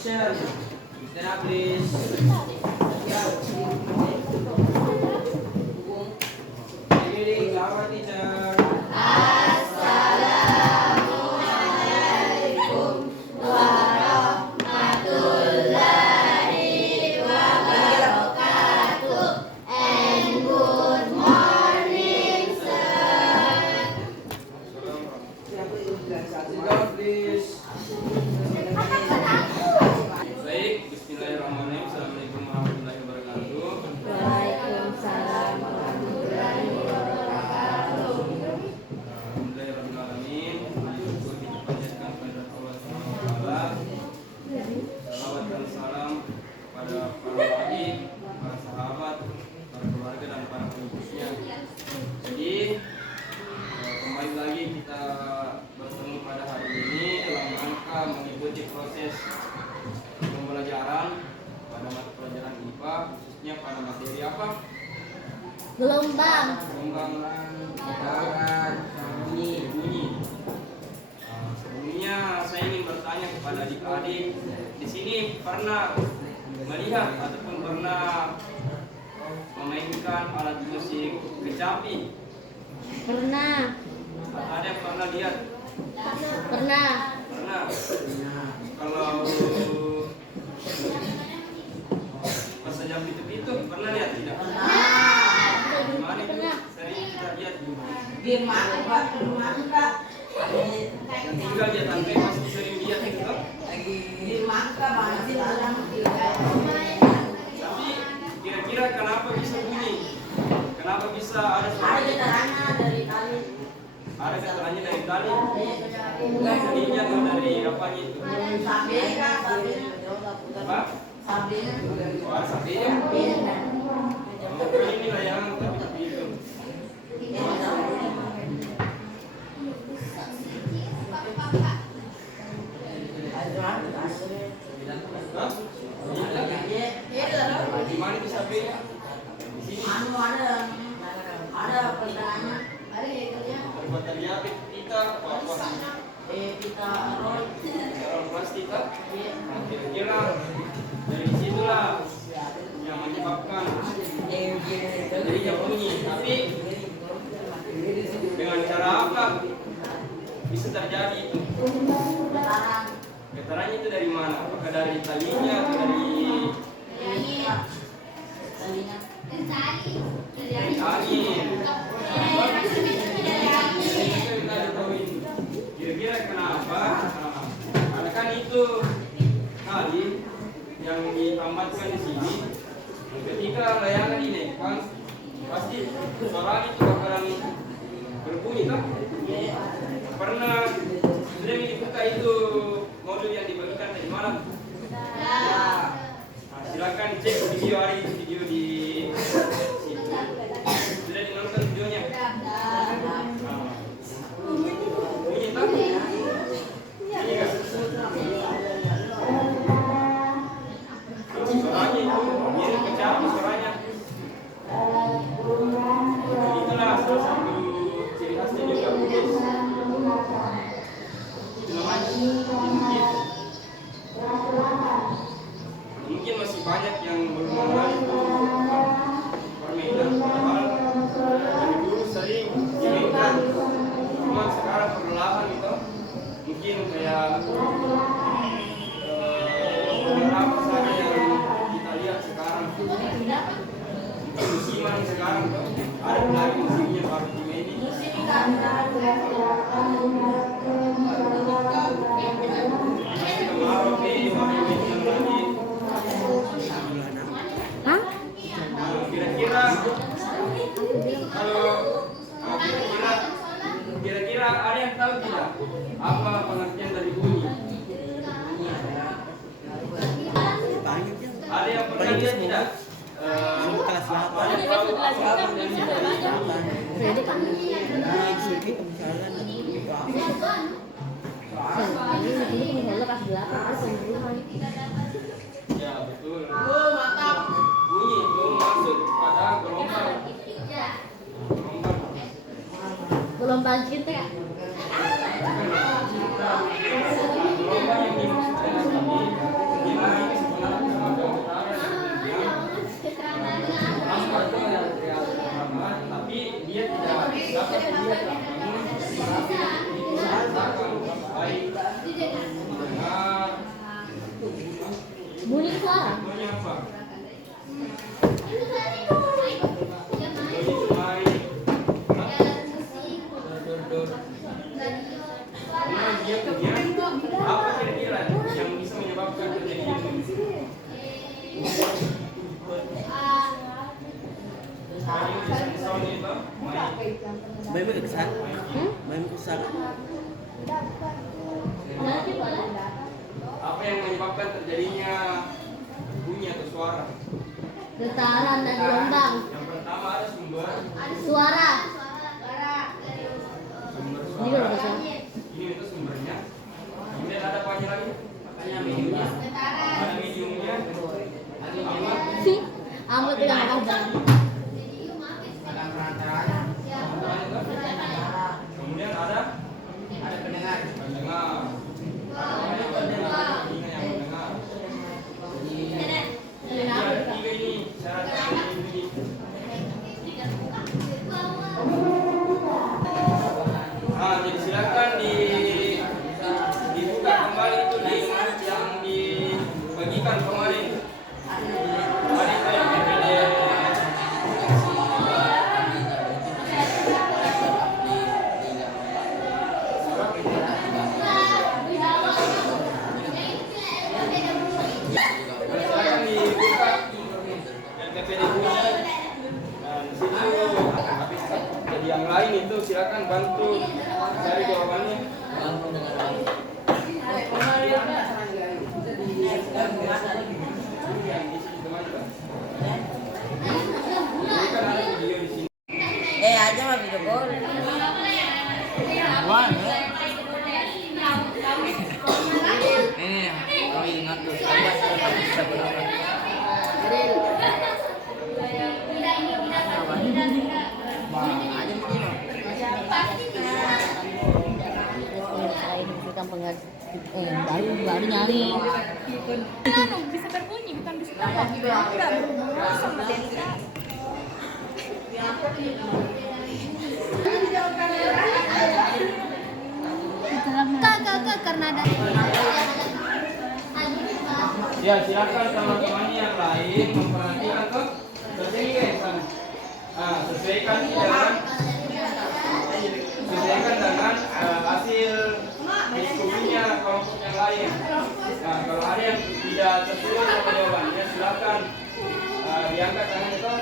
Action. Stand up, please. Ready, our teacher. Sit down, please. Baik, bismillahirrahmanirrahim. Assalamualaikum warahmatullahi wabarakatuh. Waalaikumsalam warahmatullahi wabarakatuh. Alhamdulillahirrahmanirrahim. Syukur kita panjatkan kepada Allah Subhanahu wa taala. Salawat dan salam kepada para wali, para sahabat, para keluarga dan para pengikutnya. Jadi kembali lagi kita bertemu pada hari ini dalam rangka mengikuti proses pembelajaran pada mata pelajaran IPA, khususnya pada materi apa? Gelombang. Gelombang getaran, bunyi. Sebelumnya saya ingin bertanya kepada adik-adik di sini pernah melihat ataupun pernah memainkan alat musik kecapi? Pernah. Ada yang pernah lihat? Pernah. Pernah. Kalau pas jam itu pernah lihat tidak? Gimana itu? Sering kita lihat juga. Gimana Pak? Yang tinggal dia tanpa masih sering lihat itu kan? Tapi kira-kira kenapa bisa bunyi? Kenapa bisa ada suara? Ada getarannya dari tali. Bunyinya tuh dari apanya itu? Apa? Oh, ada sapinya. Oh, ini layangan tapi itu. Hah? Di mana itu sapinya? Di sini. Ada pertanyaannya. Terbuat dari apa? Pita apa? Kita roll. Kalau plastik kan? Kira-kira dari situlah yang menyebabkan jadinya bunyi. Tapi dengan cara apa bisa terjadi itu? Getarannya itu dari mana? Apakah dari talinya atau dari angin? Kira-kira kenapa? Karena kan itu tali yang ditambahkan di sini. Ketika layangan dinaikkan, pasti suara itu bakalan berbunyi kan? Pernah sudah dibuka itu modul yang dibagikan tadi malam? Nah, silakan cek video hari itu, video di situ. Sudah ditonton videonya? Bunyi tak? Bunyi kan? Suaranya itu mirip kecapi suaranya. Itulah salah satu ciri khasnya juga Bugis. Itu namanya mungkin masih banyak yang belum mengenal itu permainan, padahal dari dulu sering dimainkan, cuma sekarang perlahan gitu. Mungkin kayak beberapa saja yang kita lihat sekarang, musiman sekarang tuh ada lagi musiknya baru dimainin. Hah? Kira-kira kalau kira-kira ada yang tahu tidak apa pengertian dari bunyi? Ada yang pernah lihat tidak? Ada yang tahu apa pengertian dari bunyi? Ya betul. Bunyi itu masuk pada gelombang. Gelombang cinta ya? Gelombang yang dimaksudkan di sini suara. Contohnya apa? Contohnya main. Nah, dia apa kira-kira yang bisa menyebabkan terjadinya ini? Sound itu main. Bayi mo kesan? Hmm? Bayi mo kesan? Apa yang menyebabkan terjadinya bunyi atau suara? Getaran dan gelombang. Yang pertama ada sumber Suara. Ini suara. loh, Kak. Ini itu sumbernya. Kemudian ada apa lagi? Ada mediumnya. Ada mediumnya. Ada apa? Ambil pegang ada. Ada perantaraan. Kemudian ada Pendengar. pendengar. Ada telinga yang mendengar. Yang ketiga ini syarat bunyi. Nah, jadi silakan dibuka kembali itu yang dibagikan kemarin. Kemarin itu yang PPD. Silakan dibuka yang PPD bunyi. Dan di situ habis jadi yang lain itu silakan bantu cari jawabannya. Jadi kan ada video di sini. Aja mah video call. Wah, ini kami ingat tuh. Baru nyari. Bisa berbunyi bukan bisa tawa. Enggak berhubungan sama Delta. Kak, karena ada Ya, silakan teman-teman yang lain memperhatikan tuh. Sesuaikan. Nah, sesuaikan dengan hasil diskusinya kelompok yang lain. Nah, kalau ada yang tidak sesuai sama jawabannya, silakan diangkat tangan itu.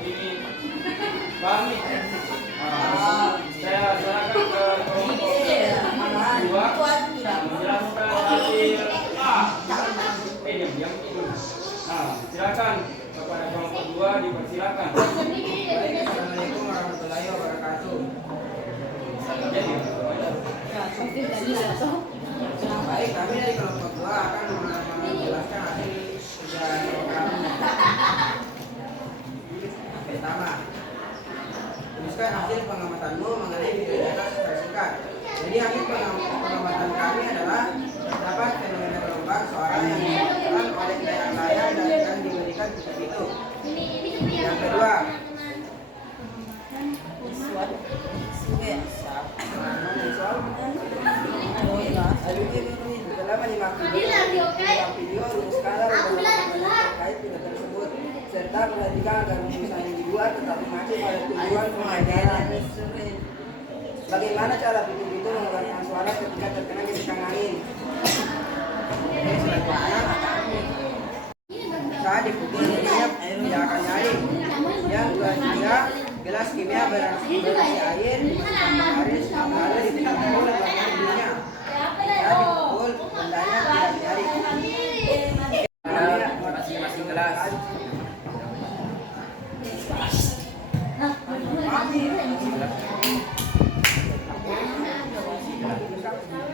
Begini. Paham nih? Saya serahkan ke kelompok dua menjelaskan hasil diam itu. Nah, silakan kepada kelompok dua dipersilakan. Assalamualaikum warahmatullahi wabarakatuh. Jadi, Baik, kami dari kelompok 2 akan menjelaskan hasil kerja kami. Pertama, tuliskan hasil pengamatanmu mengenai video data secara singkat. Jadi hasil pengamatan kami adalah terdapat fenomena gelombang suara yang dilakukan oleh layar-layar dan yang diberikan seperti itu. Yang kedua, dalam menyimak video rumuskanlah beberapa terkait video tersebut serta perhatikan agar rumusan yang dibuat tetap mengacu pada tujuan pengajaran. Bagaimana cara pintu-pintu mengeluarkan suara ketika terkena gesekan angin? Selanjutnya, saat dipukul bunyinya tidak akan nyaring. Yang ketiga, gelas kimia berisi air dimasukkan baris lalu dipukul dengan bunyinya. Saat dipukul bendanya tidak nyaring. Masing-masing gelas.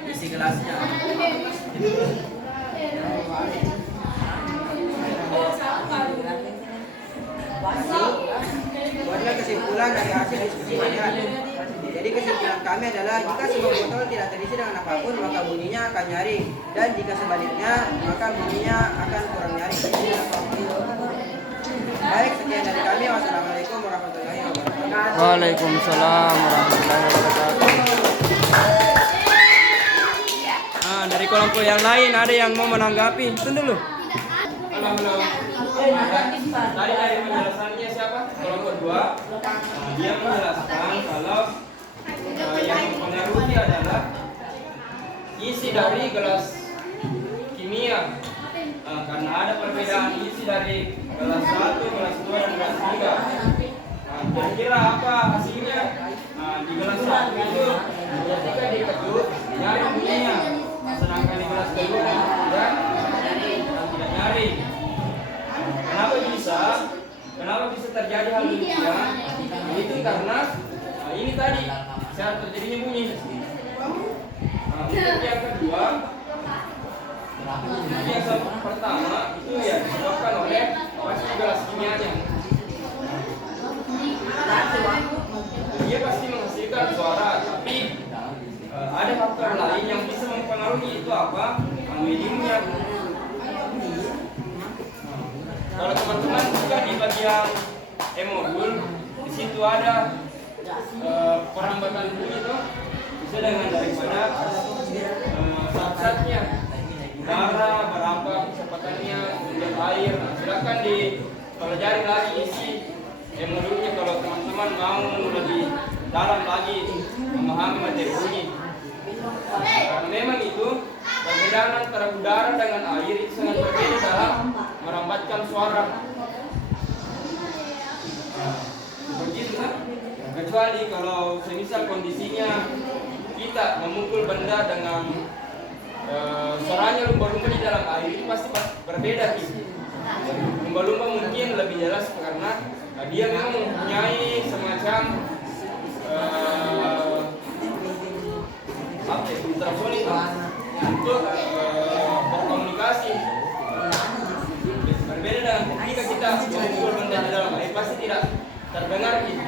Isi gelasnya. Buatlah kesimpulan dari hasil diskusi kalian. Jadi kesimpulan kami adalah jika sebuah botol tidak terisi dengan apapun maka bunyinya akan nyaring, dan jika sebaliknya maka bunyinya akan kurang nyaring. Baik, sekian dari kami. Wassalamualaikum warahmatullahi wabarakatuh. Waalaikumsalam warahmatullahi wabarakatuh. Dari kelompok yang lain ada yang mau menanggapi? Tunggu dulu. Halo. Tadi dari penjelasannya siapa? Kelompok 2. Dia menjelaskan kalau yang mempengaruhi adalah isi dari gelas kimia. Karena ada perbedaan isi dari gelas 1, gelas 2, dan gelas 3. Kira-kira apa hasilnya? Di gelas 1 itu ketika diketuk nyaring bunyinya, sedangkan di gelas kedua dan ketiga tidak nyaring. Kenapa bisa terjadi hal demikian? Itu karena ini tadi saat terjadinya bunyi. Untuk yang kedua, yang pertama itu ya disebabkan oleh pasti gelas kimianya. Dia pasti menghasilkan suara, tapi ada faktor lain yang bisa mempengaruhi itu apa? Mediumnya. Kalau teman-teman juga di bagian modul, di situ ada perambatan bunyi itu bisa dengan daripada zat-zatnya, udara berapa kecepatannya, kemudian air. Silakan dipelajari lagi isi modulnya kalau teman-teman mau lebih dalam lagi memahami materi bunyi. Karena memang itu perbedaan antara udara dengan air itu sangat berbeda dalam merambatkan suara. Seperti itu kan? Kecuali kalau semisal kondisinya kita memukul benda dengan suaranya lumba-lumba di dalam air itu pasti berbeda gitu. Lumba-lumba mungkin lebih jelas karena dia memang mempunyai semacam ultrasonik untuk berkomunikasi. Berbeda dengan ketika kita memukul benda di dalam air pasti tidak terdengar gitu.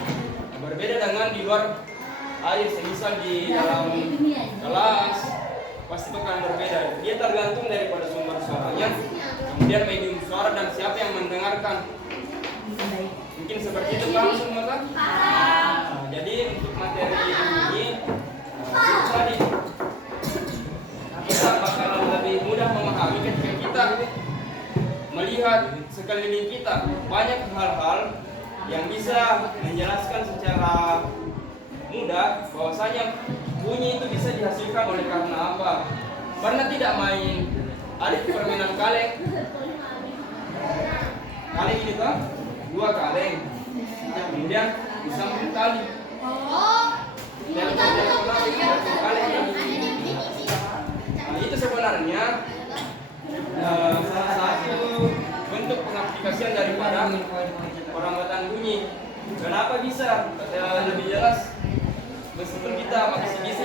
Berbeda dengan di luar air, semisal di dalam kelas pasti bakalan berbeda. Dia tergantung daripada sumber suaranya, kemudian medium suara dan siapa yang mendengarkan. Mungkin seperti itu, paham semua kan? Jadi untuk materi ini tadi kita bakalan lebih mudah memahami ketika kita melihat sekeliling kita banyak hal-hal yang bisa menjelaskan secara mudah bahwasanya bunyi itu bisa dihasilkan oleh karena apa. Karena tidak main ada permainan kaleng ini kan 2 kaleng, kemudian disambung tali. Itu sebenarnya salah satu bentuk pengaplikasian daripada perambatan bunyi. Kenapa bisa lebih jelas? Meskipun kita masih bisa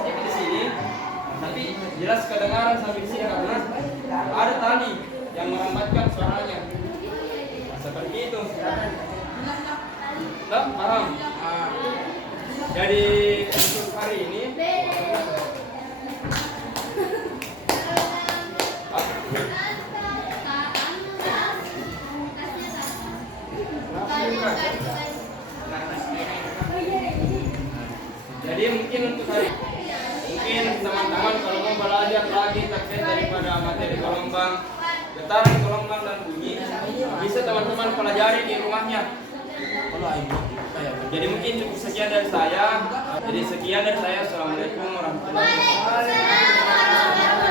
di sini, tapi jelas kedengaran sampai di sini karena ada tali yang merambatkan suaranya. Seperti itu. Nah, paham? Jadi untuk hari ini jadi mungkin untuk hari teman-teman kalau mau belajar lagi terkait daripada materi gelombang, getaran gelombang dan bunyi, bisa teman-teman pelajari di rumahnya. Jadi mungkin cukup sekian dari saya. Assalamualaikum warahmatullahi wabarakatuh.